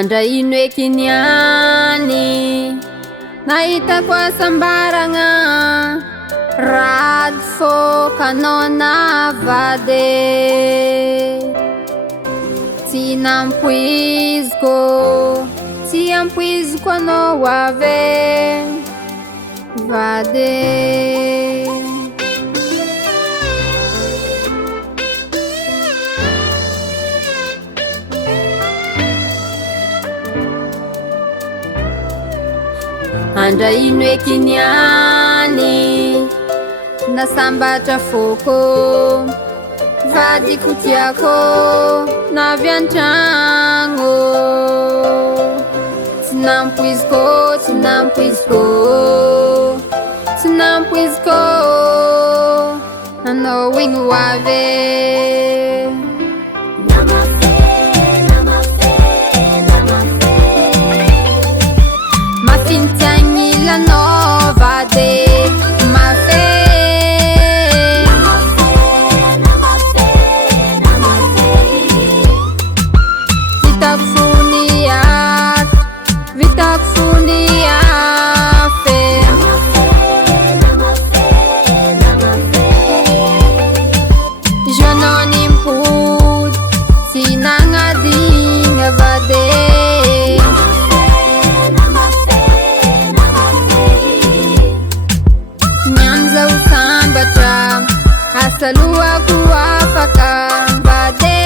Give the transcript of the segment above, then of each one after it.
Andraino eky niany nahitako asambaragna rady fô kanao navady tsy nampoiziko tsy ampoiziko anao ave vady. Andraino eky niany nasambatra fôko vadiko tiako navy antragno tsy nampoiziko tsy nampoiziko tsy nampoiziko anao igny ho ave. Mafintiagnilanao vady mafe vitako foniat vitako foniafe izy anao nimpody tsy nagnadigna vady. Asaluako afaka vady.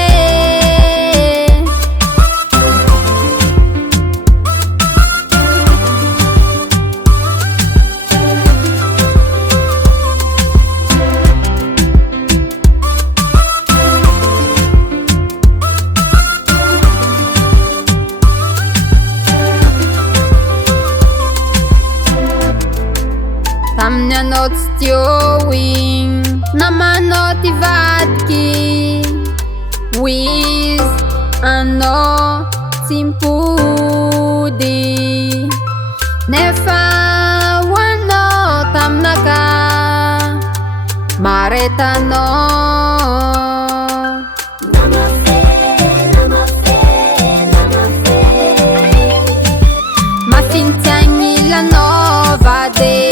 Tamin'ny anao tsy teo igny namanao ty vadiky wiz anao tsy mipody nefa hoanao taminaka maretanao mafintiagnilanao vady.